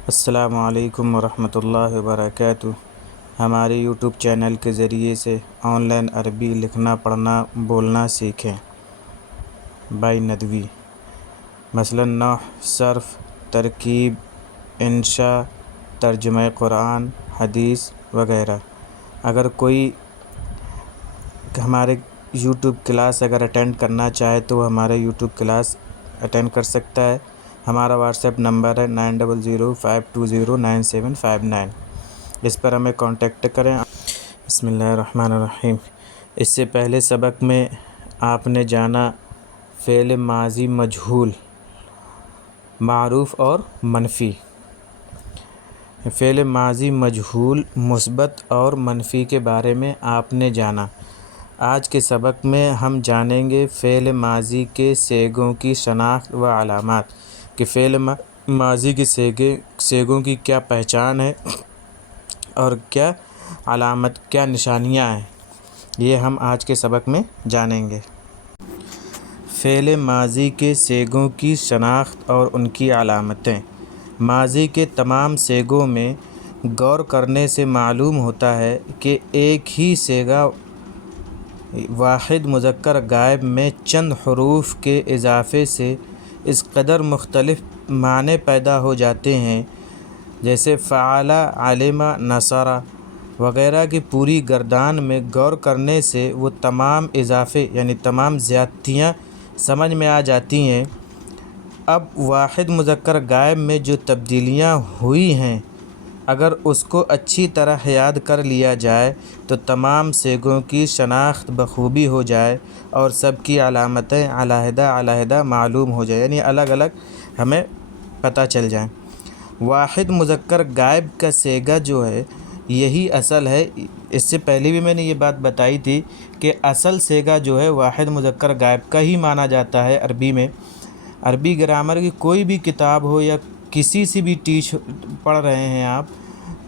السلام علیکم ورحمۃ اللہ وبرکاتہ۔ ہمارے یوٹیوب چینل کے ذریعے سے آن لائن عربی لکھنا پڑھنا بولنا سیکھیں بائی ندوی، مثلاً نحو، صرف، ترکیب، انشاء، ترجمہ قرآن، حدیث وغیرہ۔ اگر کوئی ہمارے یوٹیوب کلاس اگر اٹینڈ کرنا چاہے تو وہ ہمارے یوٹیوب کلاس اٹینڈ کر سکتا ہے۔ ہمارا واٹس ایپ نمبر ہے 9005209759۔ اس پر ہمیں کانٹیکٹ کریں۔ بسم اللہ الرحمن الرحیم۔ اس سے پہلے سبق میں آپ نے جانا فعل ماضی مجہول، معروف اور منفی۔ فعل ماضی مجہول مثبت اور منفی کے بارے میں آپ نے جانا۔ آج کے سبق میں ہم جانیں گے فعل ماضی کے صیغوں کی شناخت و علامات، کہ فعل ماضی کے صیغوں کی کیا پہچان ہے اور کیا علامت، کیا نشانیاں ہیں، یہ ہم آج کے سبق میں جانیں گے۔ فعل ماضی کے صیغوں کی شناخت اور ان کی علامتیں۔ ماضی کے تمام صیغوں میں غور کرنے سے معلوم ہوتا ہے کہ ایک ہی صیغہ واحد مذکر غائب میں چند حروف کے اضافے سے اس قدر مختلف معنی پیدا ہو جاتے ہیں، جیسے فعل، علم، نصر وغیرہ کی پوری گردان میں غور کرنے سے وہ تمام اضافے یعنی تمام زیادتیاں سمجھ میں آ جاتی ہیں۔ اب واحد مذکر غائب میں جو تبدیلیاں ہوئی ہیں، اگر اس کو اچھی طرح یاد کر لیا جائے تو تمام صیغوں کی شناخت بخوبی ہو جائے اور سب کی علامتیں علیحدہ علیحدہ معلوم ہو جائیں، یعنی الگ الگ ہمیں پتہ چل جائیں۔ واحد مذکر غائب کا صیغہ جو ہے یہی اصل ہے۔ اس سے پہلے بھی میں نے یہ بات بتائی تھی کہ اصل صیغہ جو ہے واحد مذکر غائب کا ہی مانا جاتا ہے عربی میں۔ عربی گرامر کی کوئی بھی کتاب ہو یا کسی سے بھی پڑھ رہے ہیں آپ،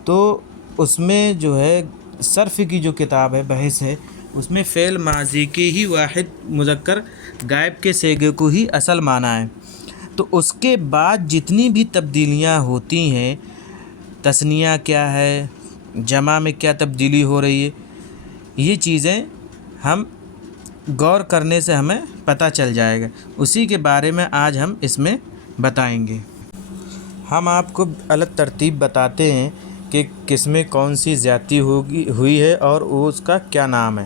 تو اس میں جو ہے صرف کی جو کتاب ہے، بحث ہے، اس میں فعل ماضی کے ہی واحد مذکر غائب کے صیغے کو ہی اصل مانا ہے۔ تو اس کے بعد جتنی بھی تبدیلیاں ہوتی ہیں، تثنیہ کیا ہے، جمع میں کیا تبدیلی ہو رہی ہے، یہ چیزیں ہم غور کرنے سے ہمیں پتہ چل جائے گا۔ اسی کے بارے میں آج ہم اس میں بتائیں گے۔ ہم آپ کو الگ ترتیب بتاتے ہیں کہ کس میں کون سی زیادتی ہوئی ہے اور اس کا کیا نام ہے۔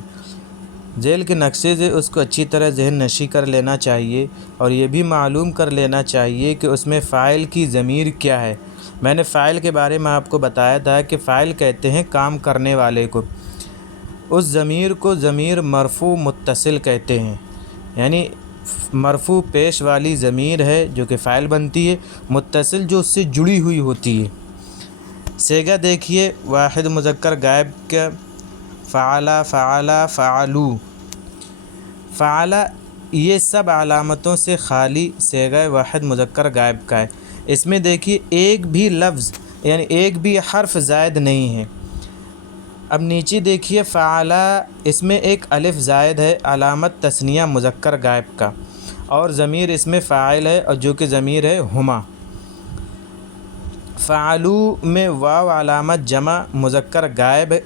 ذیل کے نقشے سے اس کو اچھی طرح ذہن نشی کر لینا چاہیے اور یہ بھی معلوم کر لینا چاہیے کہ اس میں فاعل کی ضمیر کیا ہے۔ میں نے فاعل کے بارے میں آپ کو بتایا تھا کہ فاعل کہتے ہیں کام کرنے والے کو۔ اس ضمیر کو ضمیر مرفوع متصل کہتے ہیں، یعنی مرفوع پیش والی ضمیر ہے جو کہ فاعل بنتی ہے، متصل جو اس سے جڑی ہوئی ہوتی ہے۔ صیغہ دیکھیے واحد مذکر غائب کا، فعل، فعل، فعلوا، فعل، یہ سب علامتوں سے خالی صیغہ واحد مذکر غائب کا ہے۔ اس میں دیکھیے ایک بھی لفظ یعنی ایک بھی حرف زائد نہیں ہے۔ اب نیچے دیکھیے فعل، اس میں ایک الف زائد ہے، علامت تثنیہ مذکر غائب کا، اور ضمیر اس میں فاعل ہے اور جو کہ ضمیر ہے ہما۔ فعلوا میں واو علامت جمع مذکر غائب ہے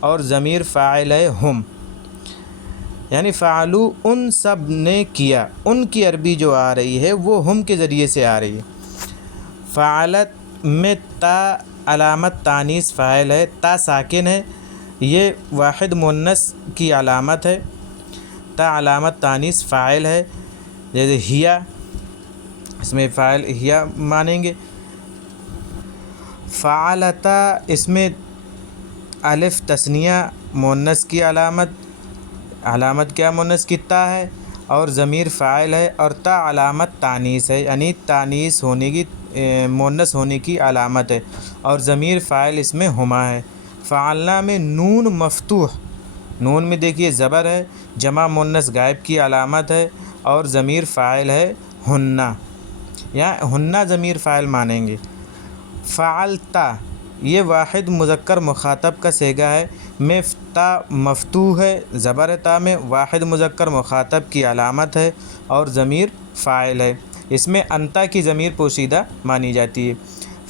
اور ضمیر فاعل ہے ہم، یعنی فعلوا ان سب نے کیا، ان کی عربی جو آ رہی ہے وہ ہم کے ذریعے سے آ رہی ہے۔ فعلت میں تا علامت تانیث فاعل ہے، تا ساکن ہے، یہ واحد مؤنث کی علامت ہے۔ تا علامت تانیث فاعل ہے، جیسے ہیا، اس میں فاعل ہیا مانیں گے۔ فعلتا، اس میں الف تثنیہ مؤنث کی علامت کیا مؤنث کی تا ہے اور ضمیر فاعل ہے، اور تا علامت تانیث ہے، یعنی تانیث ہونے کی مؤنث ہونے کی علامت ہے، اور ضمیر فاعل اس میں ہما ہے۔ فعلنا میں نون مفتوح، نون میں دیکھیے زبر ہے، جمع مؤنث غائب کی علامت ہے اور ضمیر فاعل ہے ہنہ، یا ہنہ ضمیر فاعل مانیں گے۔ فعلتا، یہ واحد مذکر مخاطب کا صیغہ ہے، میں تا مفتوح ہے، زبر تا میں واحد مذکر مخاطب کی علامت ہے اور ضمیر فاعل ہے، اس میں انتا کی ضمیر پوشیدہ مانی جاتی ہے۔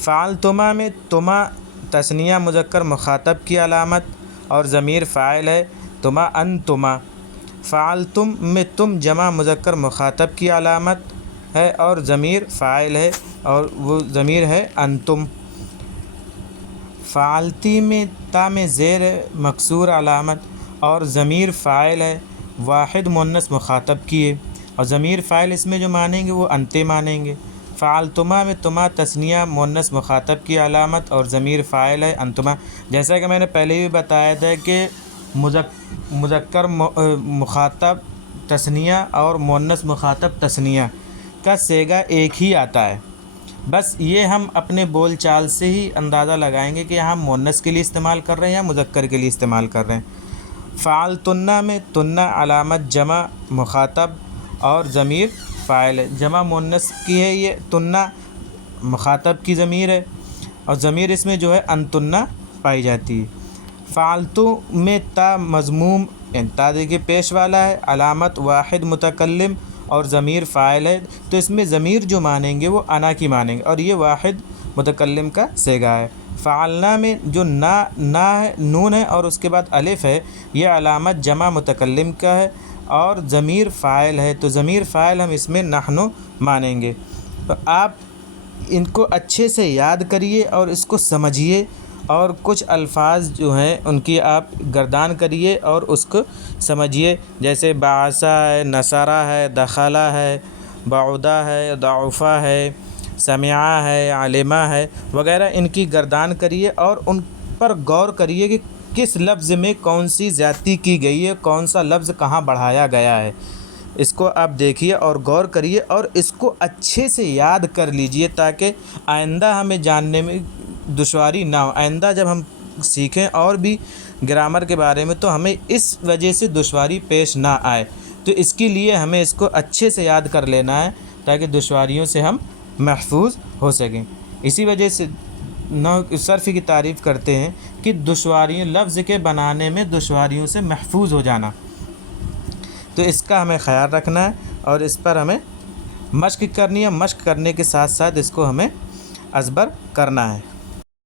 فعلتما میں تما تثنیہ مذکر مخاطب کی علامت اور ضمیر فاعل ہے، تما انتما۔ فعلتم میں تم جمع مذکر مخاطب کی علامت ہے اور ضمیر فاعل ہے اور وہ ضمیر ہے انتم۔ فعلتی میں تا میں زیر مکسور علامت اور ضمیر فاعل ہے، واحد مؤنث مخاطب کی ہے اور ضمیر فاعل اس میں جو مانیں گے وہ انتے مانیں گے۔ فعلتما میں تما تثنیہ مؤنث مخاطب کی علامت اور ضمیر فاعل ہے انتما۔ جیسا کہ میں نے پہلے بھی بتایا تھا کہ مذکر مخاطب تثنیہ اور مؤنث مخاطب تثنیہ کا صیغہ ایک ہی آتا ہے، بس یہ ہم اپنے بول چال سے ہی اندازہ لگائیں گے کہ ہم مؤنث کے لیے استعمال کر رہے ہیں یا مذکر کے لیے استعمال کر رہے ہیں۔ فعلتن میں تن علامت جمع مخاطب اور ضمیر فاعل ہے، جمع مؤنث کی ہے یہ تنہ، مخاطب کی ضمیر ہے اور ضمیر اس میں جو ہے انتنہ پائی جاتی ہے۔ فعلتو میں تا مضموم تا دیکھیے پیش والا ہے، علامت واحد متکلم اور ضمیر فاعل ہے، تو اس میں ضمیر جو مانیں گے وہ انا کی مانیں گے اور یہ واحد متکلم کا صیغہ ہے۔ فعلنا میں جو نا ہے، نون ہے اور اس کے بعد الف ہے، یہ علامت جمع متکلم کا ہے اور ضمیر فاعل ہے، تو ضمیر فاعل ہم اس میں نحن مانیں گے۔ تو آپ ان کو اچھے سے یاد کریے اور اس کو سمجھیے اور کچھ الفاظ جو ہیں ان کی آپ گردان کریے اور اس کو سمجھیے، جیسے بعثا ہے، نصرہ ہے، دخلہ ہے، بعودہ ہے، ضعفہ ہے، سمعہ ہے، علمہ ہے وغیرہ، ان کی گردان کریے اور ان پر غور کریے کہ کس لفظ میں کون سی زیادتی کی گئی ہے، کون سا لفظ کہاں بڑھایا گیا ہے، اس کو آپ دیکھیے اور غور کریے اور اس کو اچھے سے یاد کر لیجئے تاکہ آئندہ ہمیں جاننے میں دشواری نہ ہو۔ آئندہ جب ہم سیکھیں اور بھی گرامر کے بارے میں تو ہمیں اس وجہ سے دشواری پیش نہ آئے، تو اس کے لیے ہمیں اس کو اچھے سے یاد کر لینا ہے تاکہ دشواریوں سے ہم محفوظ ہو سکیں۔ اسی وجہ سے صرف کی تعریف کرتے ہیں کہ دشواریوں لفظ کے بنانے میں دشواریوں سے محفوظ ہو جانا، تو اس کا ہمیں خیال رکھنا ہے اور اس پر ہمیں مشق کرنی ہے، مشق کرنے کے ساتھ ساتھ اس کو ہمیں ازبر کرنا ہے۔